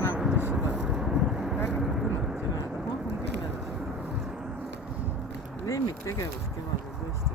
enam kodus seda värki kuulanud ei näe, aga ma arvan küll, et lemmiktegevus kevadel tõesti.